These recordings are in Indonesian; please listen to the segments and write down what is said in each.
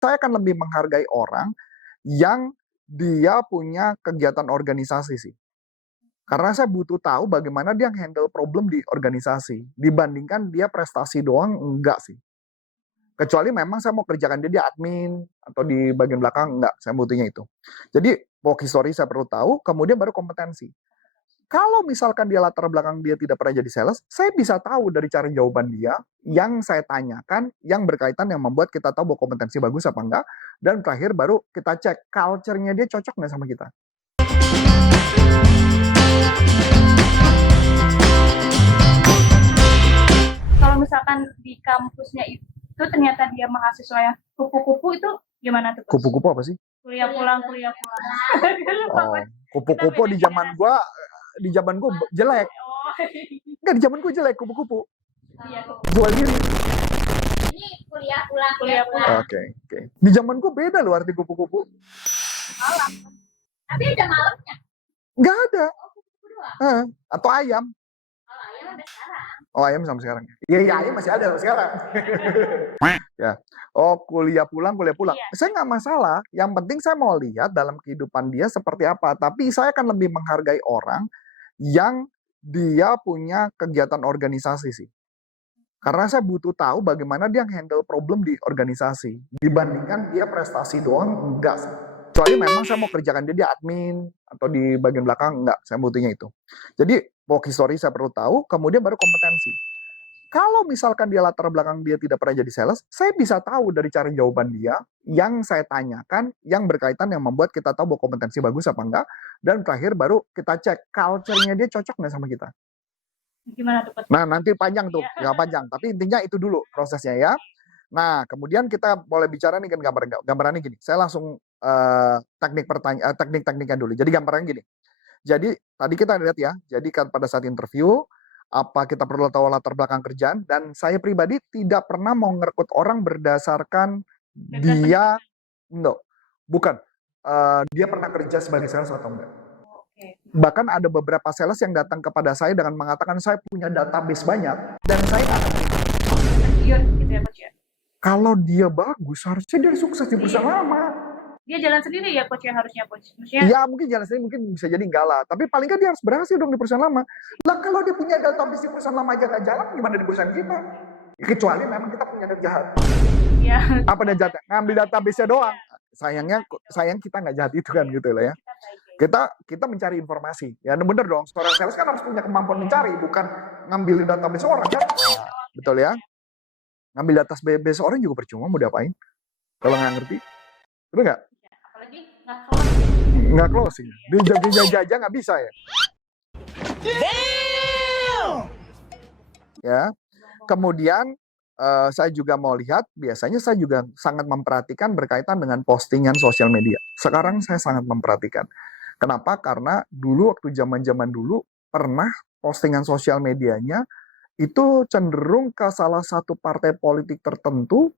Saya akan lebih menghargai orang yang dia punya kegiatan organisasi sih. Karena saya butuh tahu bagaimana dia handle problem di organisasi, dibandingkan dia prestasi doang, enggak sih. Kecuali memang saya mau kerjakan dia di admin atau di bagian belakang, enggak, saya butuhnya itu. Jadi work history saya perlu tahu, kemudian baru kompetensi. Kalau misalkan dia latar belakang dia tidak pernah jadi sales, saya bisa tahu dari cara jawaban dia yang saya tanyakan, yang berkaitan yang membuat kita tahu bahwa kompetensi bagus apa enggak, dan terakhir baru kita cek culture-nya dia cocok nggak sama kita. Kalau misalkan di kampusnya itu ternyata dia mahasiswa yang kupu-kupu, itu gimana tuh, Coach? Kupu-kupu apa sih? Kuliah pulang. Oh, kupu-kupu di zaman gua jelek. Oh, Enggak, di zaman gua jelek kupu-kupu. iya. Jual diri. Ini kuliah pulang. Oke. Di zaman gua beda loh arti kupu-kupu. Malam. Tapi ada malamnya. Nggak ada. Oh, kupu doang. Atau ayam. Kalau ayam ada sekarang. Oh, ayam sampai sekarang. Iya, ayam masih ada sampai sekarang. Ya. Oh, kuliah pulang. Iya. Saya nggak masalah. Yang penting saya mau lihat dalam kehidupan dia seperti apa. Tapi saya akan lebih menghargai orang yang dia punya kegiatan organisasi sih. Karena saya butuh tahu bagaimana dia handle problem di organisasi. Dibandingkan dia prestasi doang, enggak sih. Kecuali memang saya mau kerjakan dia di admin atau di bagian belakang, enggak, saya butuhnya itu. Jadi work history saya perlu tahu, kemudian baru kompetensi. Kalau misalkan dia latar belakang dia tidak pernah jadi sales, saya bisa tahu dari cara jawaban dia yang saya tanyakan, yang berkaitan yang membuat kita tahu bahwa kompetensi bagus apa enggak, dan terakhir baru kita cek culture-nya dia cocok nggak sama kita. Gimana tuh, Coach? Nah, nanti panjang tuh, ya panjang. Tapi intinya itu dulu prosesnya ya. Nah, kemudian kita boleh bicara nih kan gambarannya gini. Saya langsung teknik-tekniknya dulu. Jadi gambarannya gini. Jadi tadi kita lihat ya. Jadi kan pada saat interview, apa kita perlu tahu latar belakang kerjaan, dan saya pribadi tidak pernah mau ngerekrut orang berdasarkan dia, bukan. Dia pernah kerja sebagai sales atau enggak. Oke. Bahkan ada beberapa sales yang datang kepada saya dengan mengatakan saya punya database banyak dan saya nggak akan terima. Tergiur gitu ya, Coach ya? Kalau dia bagus, harusnya dia sukses di perusahaan lama. Dia jalan sendiri ya, Coach, yang harusnya, Coach? Maksudnya, Ya mungkin jalan sendiri, mungkin bisa jadi enggak lah. Tapi paling nggak dia harus berhasil dong di perusahaan lama. Lah kalau dia punya database di perusahaan lama aja nggak jalan, gimana di perusahaan kita? Kecuali memang kita punya niat jahat. ya. Apa niat jahat? Ngambil database-nya doang. Sayang kita nggak jahat itu kan gitu lah ya. Kita mencari informasi. Ya bener dong, seorang sales kan harus punya kemampuan mencari, bukan ngambilin database orang kan. Betul ya? Ngambil database orang juga percuma, mau diapain? Kalau nggak ngerti. Betul nggak? Apalagi nggak Nggak closing. Dia aja nggak bisa ya. Ya. Kemudian saya juga mau lihat, biasanya saya juga sangat memperhatikan berkaitan dengan postingan sosial media. Sekarang saya sangat memperhatikan. Kenapa? Karena dulu waktu zaman-zaman dulu pernah postingan sosial medianya itu cenderung ke salah satu partai politik tertentu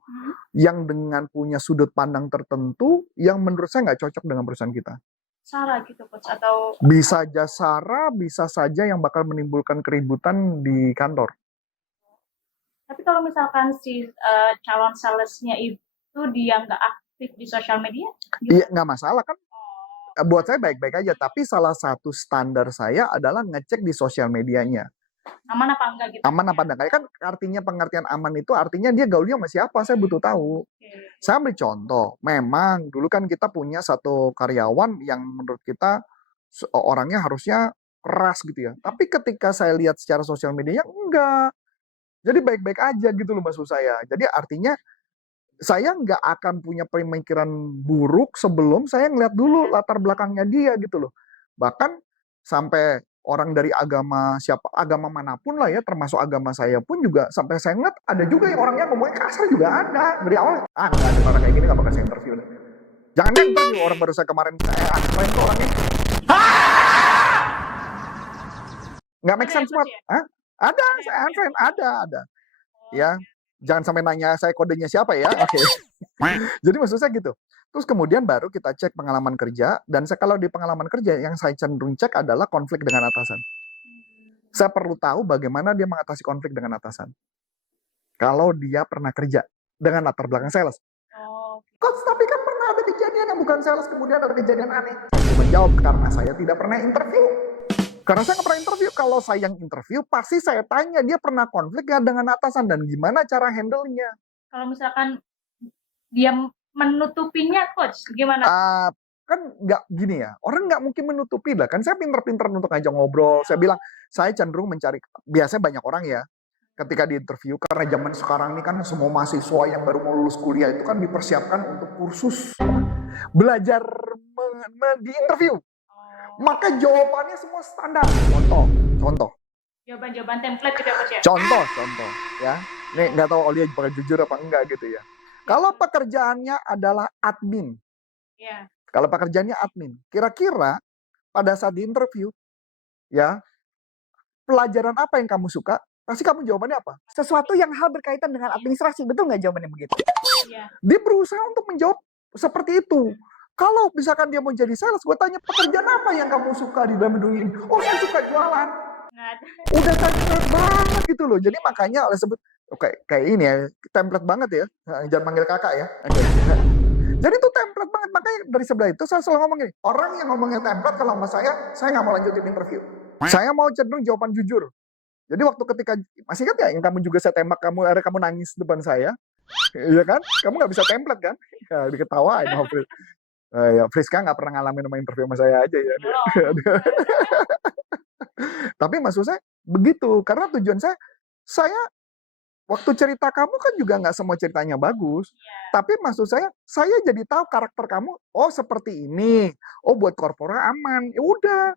yang dengan punya sudut pandang tertentu yang menurut saya nggak cocok dengan perusahaan kita. Sarah gitu, Coach, atau Bisa saja SARA, bisa saja yang bakal menimbulkan keributan di kantor. tapi kalau misalkan si calon salesnya itu dia nggak aktif di sosial media, Iya, nggak masalah kan. Buat saya baik-baik aja, tapi salah satu standar saya adalah ngecek di sosial medianya. aman apa enggak gitu? Aman apa enggak? Kan artinya pengertian aman itu artinya dia gaulnya sama siapa, saya butuh tahu. Saya ambil contoh, memang dulu kan kita punya satu karyawan yang menurut kita orangnya harusnya keras gitu ya. Tapi ketika saya lihat secara sosial medianya, enggak. Jadi baik-baik aja gitu loh maksud saya. Jadi artinya saya nggak akan punya pemikiran buruk sebelum saya ngeliat dulu latar belakangnya dia gitu loh. Bahkan sampai orang dari agama manapun lah ya, termasuk agama saya pun juga sampai saya ngeliat ada juga yang orangnya ngomongnya kasar juga ada. Dari awal, nggak ada orang kayak gini nggak bakal saya interview. Jangan deh interview orang baru saya kemarin saya apain tuh orangnya. Nggak make sense banget. Ada, saya unfriend, ada. Ya, jangan sampai nanya saya kodenya siapa ya. Oke. Jadi maksud saya gitu. Terus kemudian baru kita cek pengalaman kerja, dan kalau di pengalaman kerja yang saya cenderung cek adalah konflik dengan atasan. Saya perlu tahu bagaimana dia mengatasi konflik dengan atasan. Kalau dia pernah kerja dengan latar belakang sales. Coach, tapi kan pernah ada kejadian yang bukan sales, kemudian ada kejadian aneh. Saya cuma jawab, karena saya tidak pernah interview. Karena saya nggak pernah interview. Kalau saya yang interview, pasti saya tanya, dia pernah konflik nggak dengan atasan, dan gimana cara handle-nya. Kalau misalkan dia menutupinya, Coach, gimana? Kan nggak gini ya, orang nggak mungkin menutupi lah. Kan saya pinter-pinter untuk ngajak ngobrol. Saya bilang, saya cenderung mencari, biasanya banyak orang ya, ketika di interview, karena zaman sekarang ini kan semua mahasiswa yang baru mau lulus kuliah itu kan dipersiapkan untuk kursus belajar di interview. Maka jawabannya semua standar. Contoh. Jawaban-jawaban template gitu ya, Coach ya? Contoh, ya. Nih nggak tahu Olia bakal jujur apa enggak gitu ya. Kalau pekerjaannya adalah admin, Iya. kalau pekerjaannya admin, kira-kira pada saat di interview, ya, pelajaran apa yang kamu suka? Pasti kamu jawabannya apa? Sesuatu yang hal berkaitan dengan administrasi, betul nggak jawabannya begitu? Iya. Dia berusaha untuk menjawab seperti itu. Kalau misalkan dia mau jadi sales, gue tanya, pekerjaan apa yang kamu suka di dalam dunia ini? Oh, saya suka jualan. Nggak ada. Udah template banget gitu loh. Jadi makanya oleh sebut, kayak ini ya, template banget ya. Jangan panggil kakak ya. Oke. Jadi itu template banget. Makanya dari sebelah itu saya selalu ngomong gini, orang yang ngomongnya template kalau sama saya nggak mau lanjutin interview. Saya mau cenderung jawaban jujur. Jadi waktu ketika, masih ingat ya yang kamu juga saya tembak, akhirnya kamu nangis depan saya, iya kan? Kamu nggak bisa template kan? Ya, diketawain sama Friska. Ya, Friska nggak pernah ngalamin sama interview sama saya aja ya. Tapi maksud saya begitu, karena tujuan saya waktu cerita kamu kan juga nggak semua ceritanya bagus. Tapi maksud saya jadi tahu karakter kamu, oh seperti ini, oh buat korporat aman, ya udah.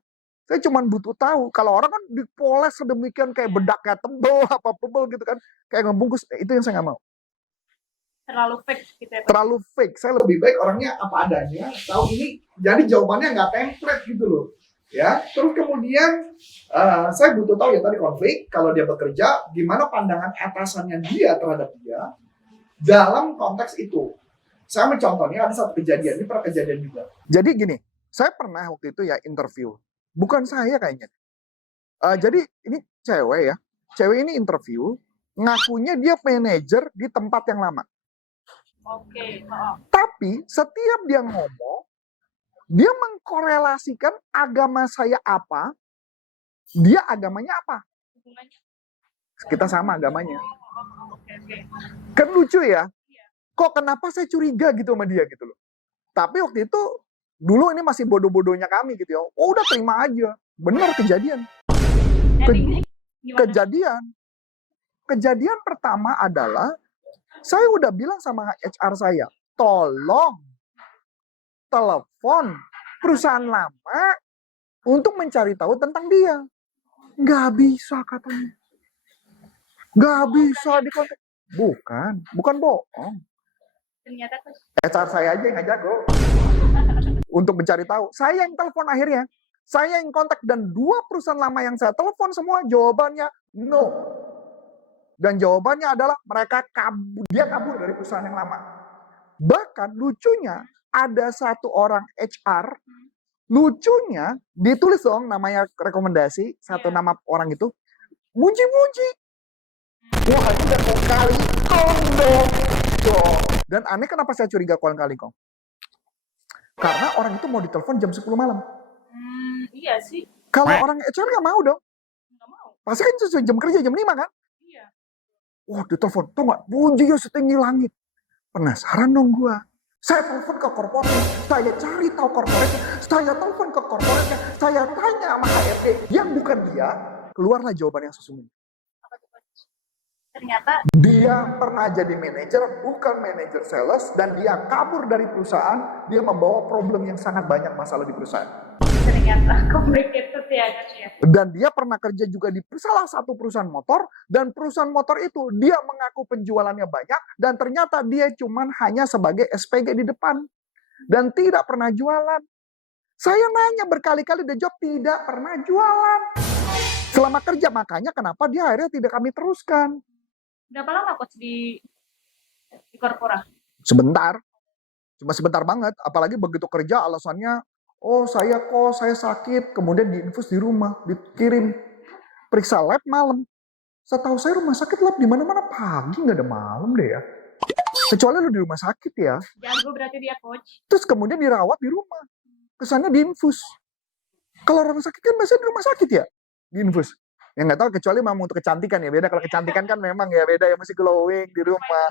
Saya cuma butuh tahu. Kalau orang kan dipoles sedemikian kayak bedak kayak tebel gitu kan, kayak ngebungkus. Itu yang saya nggak mau. Terlalu fake gitu ya, Coach? Terlalu fake. Saya lebih baik orangnya apa adanya. Tahu ini, jadi jawabannya nggak template gitu loh. Ya, terus kemudian saya butuh tahu ya tadi konflik. Kalau dia bekerja, gimana pandangan atasannya dia terhadap dia dalam konteks itu. Saya mencontohnya ada satu kejadian, ini pernah kejadian juga. Jadi gini, saya pernah waktu itu ya interview. Bukan saya kayaknya. Jadi ini cewek ya. Cewek ini interview, ngakunya dia manajer di tempat yang lama. Oke. Tapi setiap dia ngomong, dia mengkorelasikan agama saya apa, dia agamanya apa. Hubungannya. Kita sama agamanya. Oke. Kan lucu ya? Kok kenapa saya curiga gitu sama dia gitu loh. Tapi waktu itu, dulu ini masih bodoh-bodohnya kami gitu ya. Oh udah terima aja. Benar kejadian. Kejadian pertama adalah, saya udah bilang sama HR saya, tolong telepon perusahaan lama untuk mencari tahu tentang dia. Nggak bisa katanya. Nggak bisa dikontak. Bukan bohong. Ternyata, Coach. HR saya aja yang ngajak jago untuk mencari tahu. Saya yang telepon akhirnya. Saya yang kontak, dan 2 perusahaan lama yang saya telepon semua jawabannya no. Dan jawabannya adalah dia kabur dari perusahaan yang lama. Bahkan lucunya ada satu orang HR, lucunya ditulis dong namanya rekomendasi, satu nama orang itu, muji-muji. Wah itu udah kali dong. Dan aneh kenapa saya curiga kali kong? Karena orang itu mau ditelepon jam 10 malam. Iya sih. Kalau orang HR nggak mau dong. Nggak mau. Pasti kan sesuai jam kerja, jam 5 kan? Iya. Wah ditelepon, tau nggak? Puji ya setinggi langit. Penasaran dong gua. Saya telepon ke korporat, saya cari tahu korporatnya, saya telepon ke korporatnya, saya tanya sama HRD, yang bukan dia, keluarlah jawaban yang sesungguhnya. Ternyata dia pernah jadi manajer, bukan manajer sales, dan dia kabur dari perusahaan, dia membawa problem yang sangat banyak masalah di perusahaan. ternyata complicated ya, Coach ya. Dan dia pernah kerja juga di salah satu perusahaan motor, dan perusahaan motor itu dia mengaku penjualannya banyak, dan ternyata dia cuman hanya sebagai SPG di depan, dan tidak pernah jualan. Saya nanya berkali-kali, dia jawab tidak pernah jualan selama kerja. Makanya kenapa dia akhirnya tidak kami teruskan. Berapa lama, Coach, di korporat? Sebentar. Cuma sebentar banget. Apalagi begitu kerja alasannya, oh saya sakit. Kemudian diinfus di rumah. Dikirim. Periksa lab malam. Setahu saya rumah sakit lab di mana-mana pagi. Nggak ada malam deh ya. Kecuali lu di rumah sakit ya. Jago berarti dia coach. Terus kemudian dirawat di rumah. Kesannya diinfus. Kalau rumah sakit kan biasanya di rumah sakit ya, diinfus. Ya nggak tahu, kecuali memang untuk kecantikan ya beda. Kalau kecantikan kan memang ya beda ya, mesti glowing di rumah.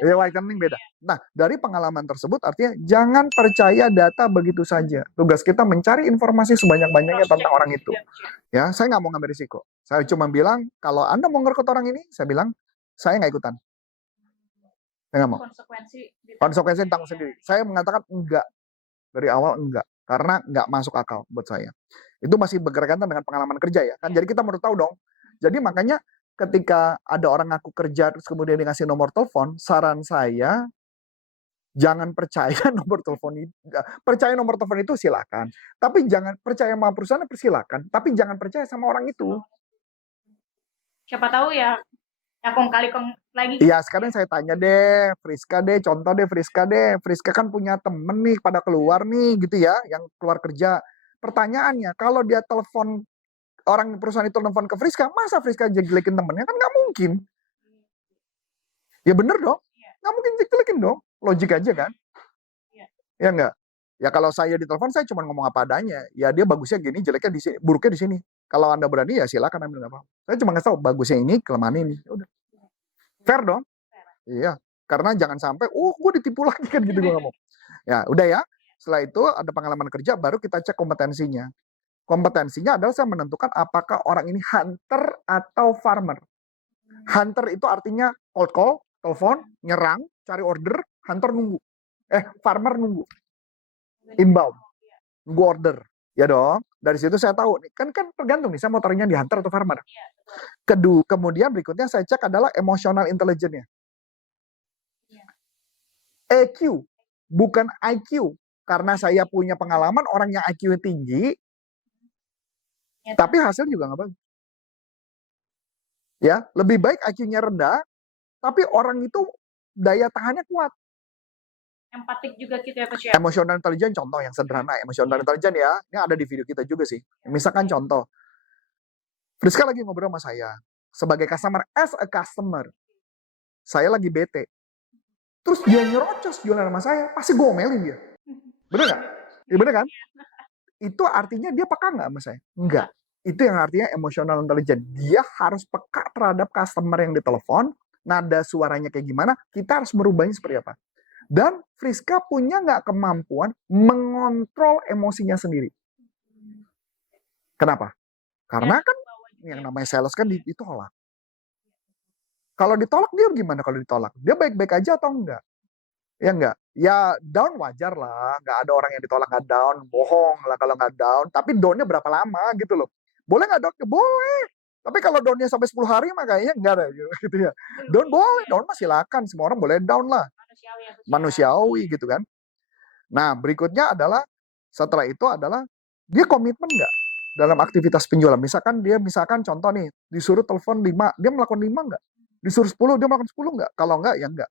Ya whitening beda. Nah, dari pengalaman tersebut artinya jangan percaya data begitu saja. Tugas kita mencari informasi sebanyak-banyaknya tentang orang itu. Ya, saya nggak mau ngambil risiko. Saya cuma bilang kalau Anda mau ngerekut orang ini, saya bilang saya nggak ikutan. Saya nggak mau. Konsekuensi tanggung sendiri. Saya mengatakan enggak dari awal, enggak, karena nggak masuk akal buat saya. Itu masih berkaitan dengan pengalaman kerja ya kan. Jadi kita perlu tahu dong. Jadi makanya ketika ada orang ngaku kerja terus kemudian dikasih nomor telepon, saran saya jangan percaya nomor telepon itu. Percaya nomor telepon itu silakan, tapi jangan percaya sama perusahaan, persilakan, tapi jangan percaya sama orang itu. Siapa tahu ya kali lagi. Iya, sekarang saya tanya deh, Friska deh, contoh deh Friska deh. Friska kan punya temen nih pada keluar nih gitu ya, yang keluar kerja. Pertanyaannya, kalau dia telepon orang perusahaan itu telepon ke Friska, masa Friska jelekin temennya? Kan nggak mungkin. Ya bener dong, nggak mungkin jelekin dong. Logik aja kan? Ya nggak? Ya kalau saya ditelepon, saya cuma ngomong apa adanya. Ya dia bagusnya gini, jeleknya di sini, buruknya di sini. Kalau Anda berani ya silakan ambil, nggak apa-apa. Saya cuma ngasih tahu bagusnya ini, kelemahan ini. Udah. Fair dong? Iya. Karena jangan sampai, gue ditipu lagi kan gitu, gue ngomong. Ya udah ya. Setelah itu ada pengalaman kerja, baru kita cek kompetensinya. Kompetensinya adalah saya menentukan apakah orang ini hunter atau farmer. Hunter itu artinya cold call, telepon, nyerang, cari order. Hunter nunggu. Farmer nunggu. Inbound. Nunggu order. Ya dong. Dari situ saya tahu. Kan tergantung nih, saya mau taruhnya di hunter atau farmer. Kemudian berikutnya saya cek adalah emotional intelligence-nya. EQ, bukan IQ. Karena saya punya pengalaman orang yang IQ tinggi, tapi hasil juga nggak bagus. Ya, lebih baik IQ-nya rendah, tapi orang itu daya tahannya kuat. Empatik juga gitu ya, Coach ya. Emotional intelligence contoh yang sederhana, emotional intelligence ya. Ini ada di video kita juga sih. Misalkan contoh, Friska lagi ngobrol sama saya sebagai customer, as a customer, saya lagi bete. Terus dia nyerocos jualan sama saya, pasti gue omelin dia. Bener nggak? Ya bener kan? Itu artinya dia peka nggak sama saya? Enggak. Itu yang artinya emotional intelligence. Dia harus peka terhadap customer yang ditelepon, nada suaranya kayak gimana, kita harus merubahnya seperti apa. Dan Friska punya nggak kemampuan mengontrol emosinya sendiri. Kenapa? Karena kan yang namanya sales kan ditolak. Kalau ditolak dia gimana kalau ditolak? Dia baik-baik aja atau enggak? Ya enggak? Ya down wajar lah. Nggak ada orang yang ditolak nggak down. Bohong lah kalau nggak down. Tapi downnya berapa lama gitu loh. Boleh nggak down? Boleh. Tapi kalau downnya sampai 10 hari mah kayaknya enggak ada gitu ya. Down boleh. Down mah silakan. Semua orang boleh down lah. Manusiawi gitu kan. Nah berikutnya adalah setelah itu adalah dia komitmen nggak dalam aktivitas penjualan. Misalkan contoh nih, disuruh telepon 5, dia melakukan 5 nggak? Disuruh 10, dia melakukan 10 nggak? Kalau nggak, ya nggak.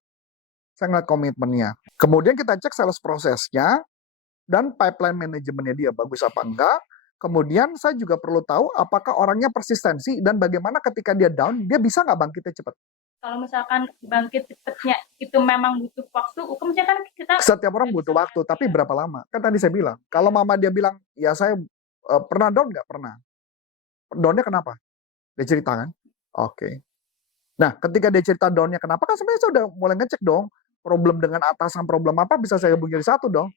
Saya ngeliat komitmennya. Kemudian kita cek sales prosesnya dan pipeline manajemennya dia bagus apa enggak. Kemudian saya juga perlu tahu apakah orangnya persistensi dan bagaimana ketika dia down, dia bisa nggak bangkitnya cepat. Kalau misalkan bangkit cepatnya itu memang butuh waktu, misalkan kita... Setiap orang butuh waktu, tapi berapa lama? Kan tadi saya bilang, kalau mama dia bilang, ya saya pernah down nggak? Pernah. Downnya kenapa? Dia cerita kan? Oke. Nah, ketika dia cerita downnya kenapa, kan sebenarnya saya udah mulai ngecek dong. Problem dengan atasan, problem apa bisa saya hubungi jadi satu dong.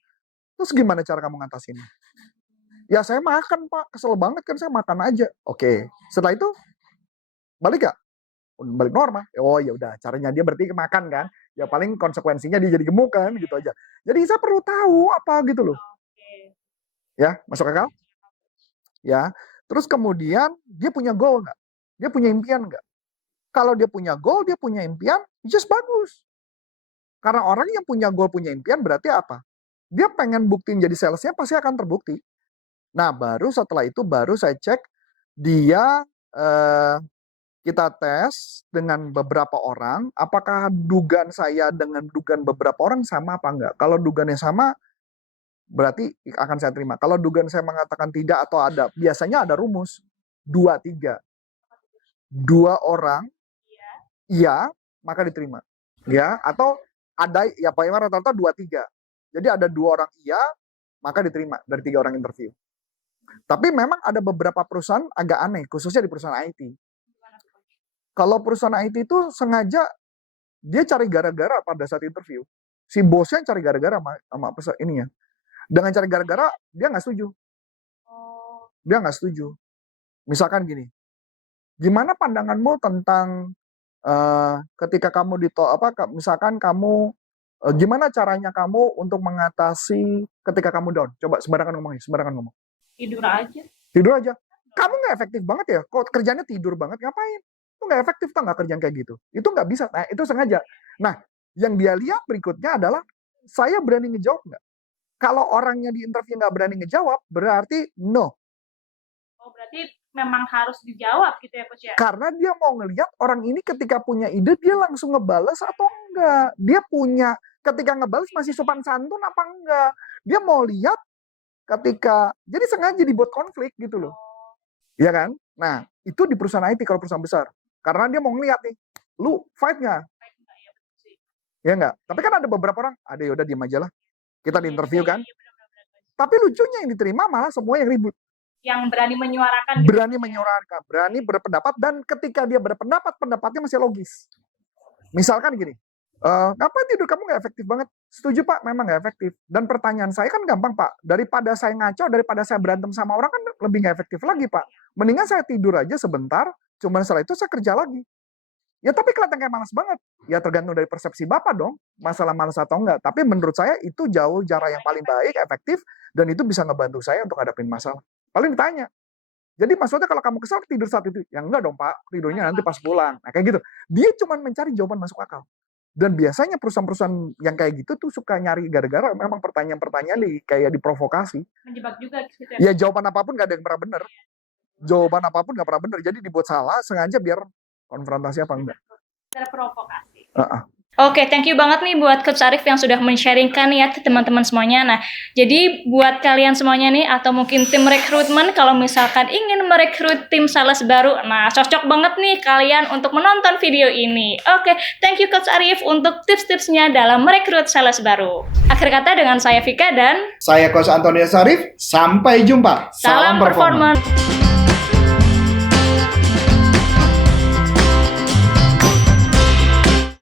Terus gimana cara kamu ngatasinnya? Ya saya makan Pak, kesel banget kan saya makan aja. Oke. Setelah itu, balik gak? Balik normal. Oh ya udah, caranya dia berarti makan kan. Ya paling konsekuensinya dia jadi gemuk kan, gitu aja. Jadi saya perlu tahu apa gitu loh. Ya, masuk akal? Ya. Terus kemudian dia punya goal nggak? Dia punya impian nggak? Kalau dia punya goal, dia punya impian, just bagus. Karena orang yang punya goal, punya impian berarti apa? Dia pengen buktiin jadi salesnya pasti akan terbukti. Nah, baru setelah itu baru saya cek dia kita tes dengan beberapa orang, apakah dugaan saya dengan dugaan beberapa orang sama apa enggak? Kalau dugaannya sama, berarti akan saya terima. Kalau dugaan saya mengatakan tidak atau ada, biasanya ada rumus 2-3. 2 orang iya, maka diterima. Ya, atau ada ya paling rata-rata 2-3. Jadi ada 2 orang iya, maka diterima dari 3 orang interview. Tapi memang ada beberapa perusahaan agak aneh, khususnya di perusahaan IT. Kalau perusahaan IT itu sengaja dia cari gara-gara pada saat interview. Si bosnya cari gara-gara sama perusahaan ininya. Dengan cari gara-gara dia nggak setuju. Dia nggak setuju. Misalkan gini, gimana pandanganmu tentang ketika kamu misalkan kamu gimana caranya kamu untuk mengatasi ketika kamu down? Coba sembarangan ngomong. Tidur aja. Tidur aja. Kamu nggak efektif banget ya? Kok kerjanya tidur banget, ngapain? Itu nggak efektif tuh nggak kerjaan kayak gitu. Itu nggak bisa. Nah, itu sengaja. Nah, yang dia lihat berikutnya adalah saya berani ngejawab nggak? Kalau orangnya di interview nggak berani ngejawab, berarti no. Oh, berarti memang harus dijawab gitu ya, Coach ya? Karena dia mau ngelihat orang ini ketika punya ide, dia langsung ngebales atau enggak. Dia punya, ketika ngebales masih sopan santun apa enggak. Dia mau lihat ketika, jadi sengaja dibuat konflik gitu loh. Iya kan? Nah, itu di perusahaan IT kalau perusahaan besar. Karena dia mau ngelihat nih, lu fight nggak? Ya enggak? Tapi kan ada beberapa orang, ada yaudah diem aja lah. Kita di interview kan. Tapi lucunya yang diterima malah semua yang ribut. Yang berani menyuarakan. Berani menyuarakan, berani berpendapat, dan ketika dia berpendapat, pendapatnya masih logis. Misalkan gini, ngapain tidur kamu nggak efektif banget? Setuju Pak, memang nggak efektif. Dan pertanyaan saya kan gampang Pak, daripada saya ngaco, daripada saya berantem sama orang kan lebih nggak efektif lagi Pak. Mendingan saya tidur aja sebentar, cuman setelah itu saya kerja lagi. Ya tapi kelihatan kayak malas banget. Ya tergantung dari persepsi Bapak dong, masalah malas atau enggak. Tapi menurut saya itu jauh cara yang paling baik, efektif, dan itu bisa ngebantu saya untuk hadapin masalah. Paling ditanya. Jadi maksudnya kalau kamu kesal tidur saat itu, ya enggak dong Pak, tidurnya nanti pas pulang. Nah kayak gitu. Dia cuma mencari jawaban masuk akal. Dan biasanya perusahaan-perusahaan yang kayak gitu tuh suka nyari gara-gara memang pertanyaan-pertanyaan kayak diprovokasi. Menjebak juga gitu ya. Ya jawaban apapun gak ada yang pernah benar. Jawaban apapun gak pernah benar. Jadi dibuat salah sengaja biar konfrontasi apa enggak. Terprovokasi. Oke, thank you banget nih buat Coach Arif yang sudah men-sharingkan ya ke teman-teman semuanya. Nah, jadi buat kalian semuanya nih atau mungkin tim rekrutmen kalau misalkan ingin merekrut tim sales baru, nah cocok banget nih kalian untuk menonton video ini. Oke, thank you Coach Arif untuk tips-tipsnya dalam merekrut sales baru. Akhir kata dengan saya Vika dan Saya Coach Antonius Arif, sampai jumpa. salam performance.